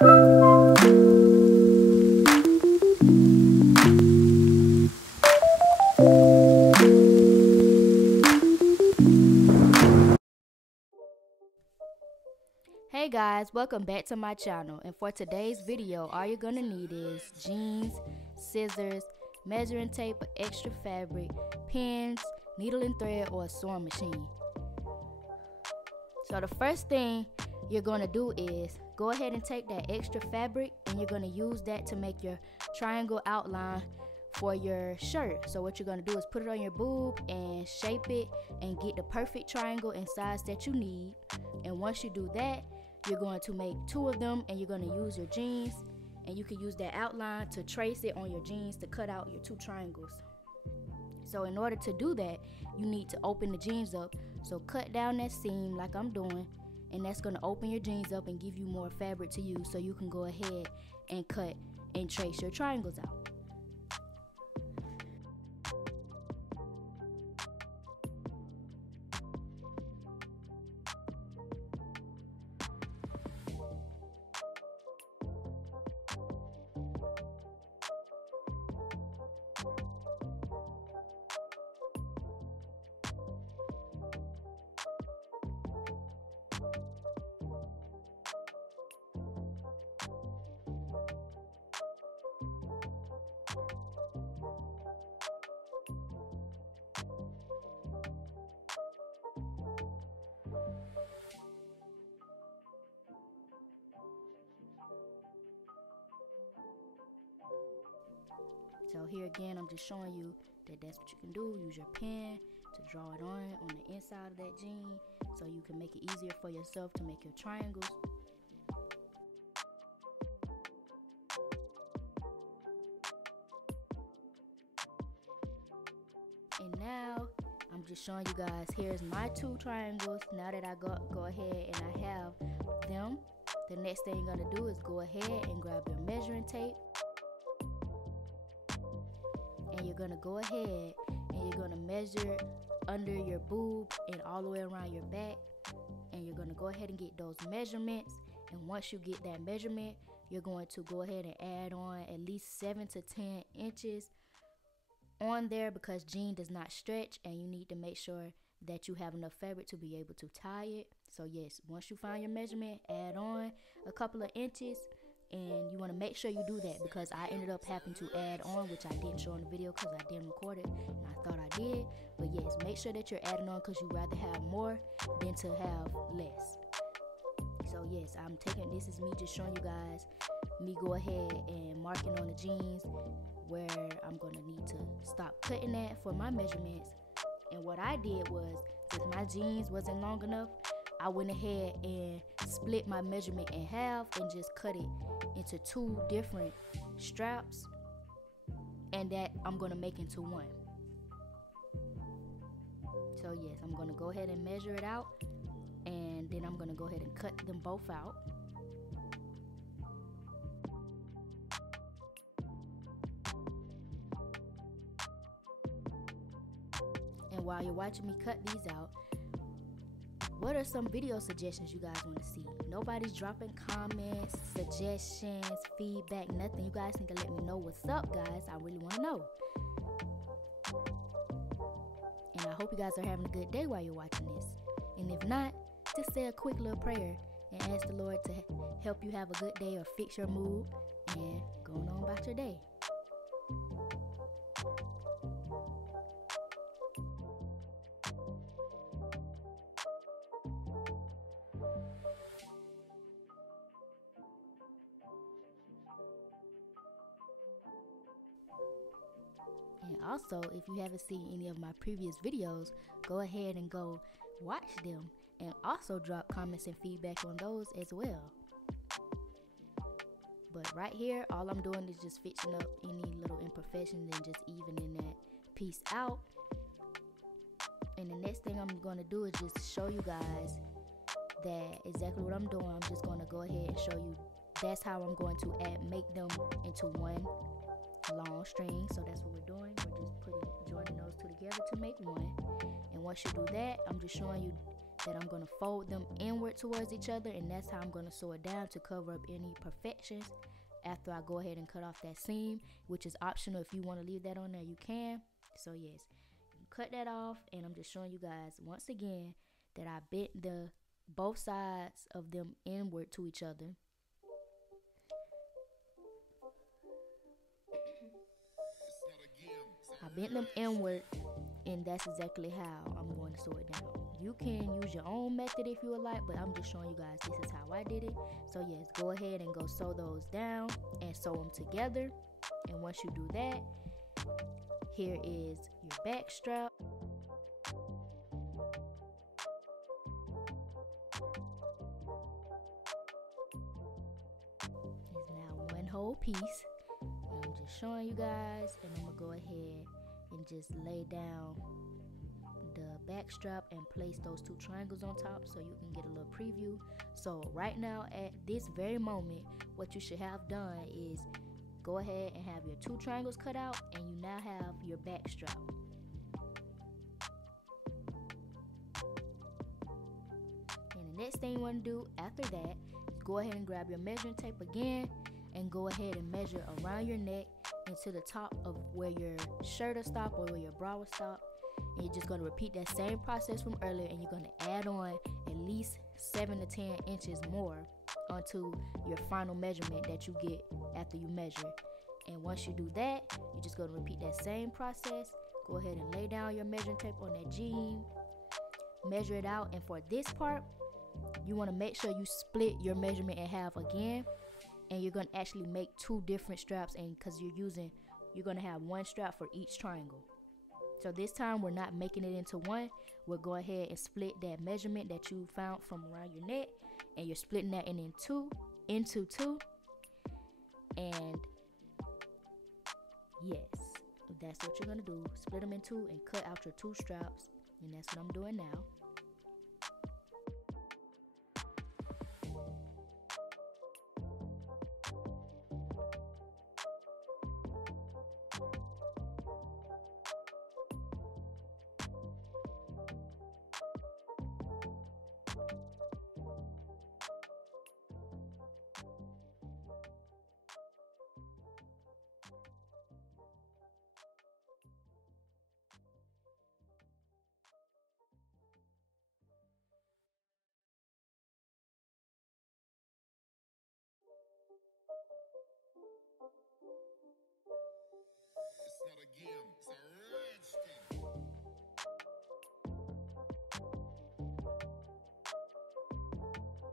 Hey guys, welcome back to my channel, and for today's video all you're gonna need is jeans, scissors, measuring tape, extra fabric, pins, needle and thread, or a sewing machine. So the first thing you're going to do is go ahead and take that extra fabric and you're going to use that to make your triangle outline for your shirt. So what you're going to do is put it on your boob and shape it and get the perfect triangle and size that you need. And once you do that, you're going to make 2 of them and you're going to use your jeans, and you can use that outline to trace it on your jeans to cut out your 2 triangles. So in order to do that, you need to open the jeans up. So cut down that seam like I'm doing, and that's going to open your jeans up and give you more fabric to use so you can go ahead and cut and trace your triangles out. So here again, I'm just showing you that that's what you can do. Use your pen to draw it on the inside of that jean so you can make it easier for yourself to make your triangles. And now I'm just showing you guys, here's my 2 triangles. Now that I go ahead and I have them, the next thing you're gonna do is go ahead and grab your measuring tape. And you're gonna go ahead and you're gonna measure under your boob and all the way around your back, and you're gonna go ahead and get those measurements. And once you get that measurement, you're going to go ahead and add on at least 7 to 10 inches on there, because jean does not stretch and you need to make sure that you have enough fabric to be able to tie it. So yes, once you find your measurement, add on a couple of inches. And you want to make sure you do that, because I ended up having to add on, which I didn't show in the video because I didn't record it and I thought I did. But yes, make sure that you're adding on, because you rather have more than to have less. So yes, this is me just showing you guys me go ahead and marking on the jeans where I'm going to need to stop cutting at for my measurements. And what I did was, since my jeans wasn't long enough, I went ahead and split my measurement in half and just cut it into 2 different straps, and that I'm going to make into 1. So yes, I'm going to go ahead and measure it out, and then I'm going to go ahead and cut them both out. And while you're watching me cut these out, what are some video suggestions you guys want to see? Nobody's dropping comments, suggestions, feedback, nothing. You guys need to let me know what's up, guys. I really want to know. And I hope you guys are having a good day while you're watching this. And if not, just say a quick little prayer and ask the Lord to help you have a good day or fix your mood and go on about your day. And also, if you haven't seen any of my previous videos, go ahead and go watch them, and also drop comments and feedback on those as well. But right here, all I'm doing is just fixing up any little imperfections and just evening that piece out. And the next thing I'm going to do is just show you guys that exactly what I'm doing. I'm just going to go ahead and show you that's how I'm going to make them into 1 long string. So that's what we're doing. We're just joining those 2 together to make 1. And once you do that, I'm just showing you that I'm going to fold them inward towards each other, and that's how I'm going to sew it down to cover up any imperfections after I go ahead and cut off that seam, which is optional. If you want to leave that on there, you can. So yes, you cut that off, and I'm just showing you guys once again that I bent the both sides of them inward to each other. I bent them inward, and that's exactly how I'm going to sew it down. You can use your own method if you would like, but I'm just showing you guys this is how I did it. So yes, go ahead and go sew those down and sew them together. And once you do that, here is your back strap. It's now one whole piece. And I'm just showing you guys, and I'm gonna go ahead and just lay down the back strap and place those two triangles on top so you can get a little preview. So right now, at this very moment, what you should have done is go ahead and have your two triangles cut out, and you now have your back strap. And the next thing you want to do after that is go ahead and grab your measuring tape again and go ahead and measure around your neck into the top of where your shirt will stop or where your bra will stop. And you're just going to repeat that same process from earlier, and you're going to add on at least 7 to 10 inches more onto your final measurement that you get after you measure. And once you do that, you're just going to repeat that same process. Go ahead and lay down your measuring tape on that jean, measure it out, and for this part, you want to make sure you split your measurement in half again, and you're going to actually make two different straps, and because you're going to have one strap for each triangle. So this time we're not making it into one. We'll go ahead and split that measurement that you found from around your neck, and you're splitting that into two. And yes, that's what you're gonna do. Split them in two and cut out your two straps, and that's what I'm doing now.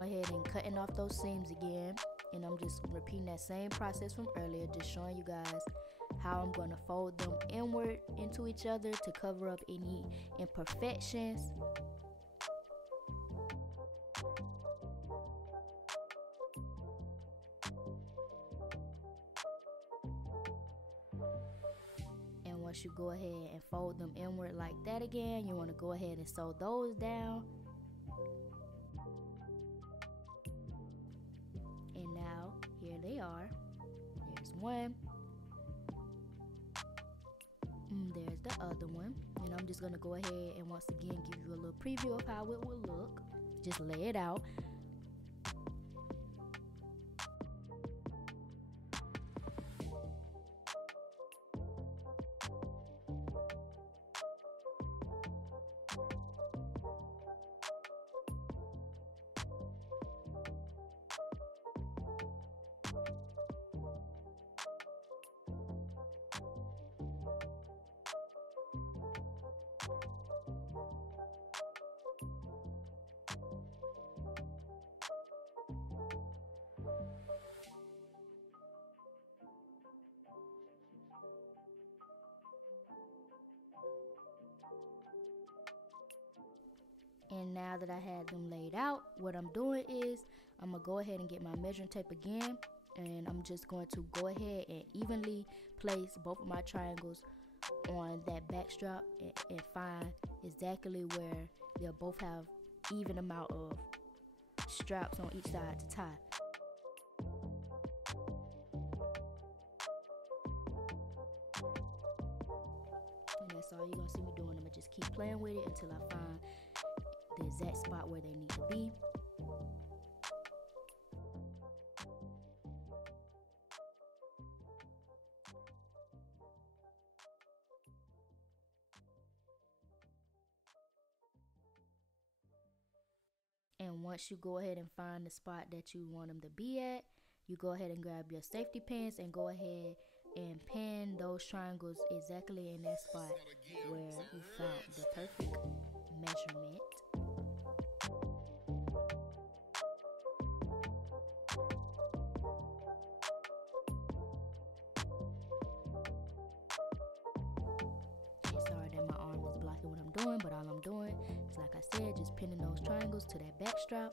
Go ahead and cutting off those seams again, and I'm just repeating that same process from earlier, just showing you guys how I'm going to fold them inward into each other to cover up any imperfections. And once you go ahead and fold them inward like that again, you want to go ahead and sew those down. And now here they are. There's one. There's the other one. And I'm just going to go ahead and once again give you a little preview of how it will look. Just lay it out. And now that I had them laid out, what I'm doing is I'm going to go ahead and get my measuring tape again, and I'm just going to go ahead and evenly place both of my triangles on that back strap and find exactly where they'll both have even amount of straps on each side to tie. And that's all you're going to see me doing. I'm going to just keep playing with it until I find the exact spot where they need to be. And once you go ahead and find the spot that you want them to be at, you go ahead and grab your safety pins and go ahead and pin those triangles exactly in that spot where you found the perfect measurement. Sorry that my arm is blocking what I'm doing, but all I'm doing is, like I said, just pinning those triangles to that back strap.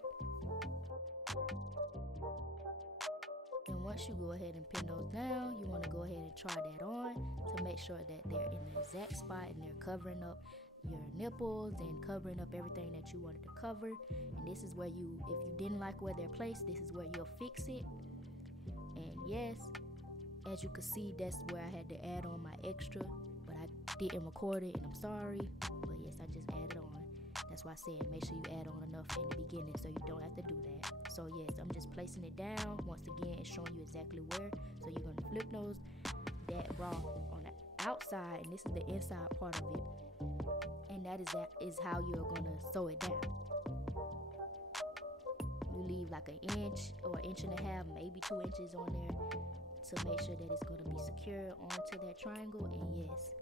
And once you go ahead and pin those down, you want to go ahead and try that on to make sure that they're in the exact spot and they're covering up your nipples and covering up everything that you wanted to cover. And this is where if you didn't like where they're placed, this is where you'll fix it. And yes, as you can see, that's where I had to add on my extra, but I didn't record it, and I'm sorry, but yes, I just added on. That's why I said make sure you add on enough in the beginning so you don't have to do that. So yes, I'm just placing it down. Once again, it's showing you exactly where. So you're going to flip that bra on the outside, and this is the inside part of it. And that is how you're going to sew it down. You leave like an inch or an inch and a half, maybe 2 inches on there to make sure that it's going to be secure onto that triangle. And yes,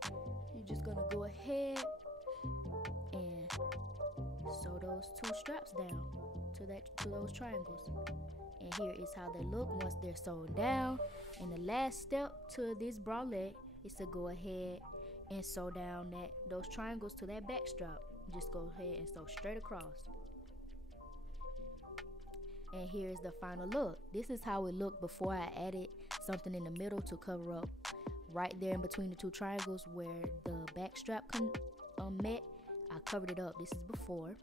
you're just going to go ahead and sew those 2 straps down to those triangles. And here is how they look once they're sewn down. And the last step to this bralette is to go ahead and sew down those triangles to that back strap. Just go ahead and sew straight across. And here's the final look. This is how it looked before I added something in the middle to cover up right there in between the 2 triangles where the back strap met. I covered it up. This is before.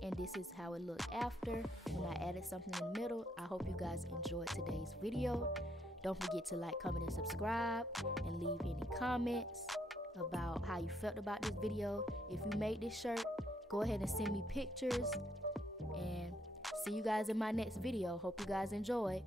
And this is how it looked after when I added something in the middle. I hope you guys enjoyed today's video. Don't forget to like, comment, and subscribe, and leave any comments about how you felt about this video. If you made this shirt, go ahead and send me pictures, and see you guys in my next video. Hope you guys enjoyed.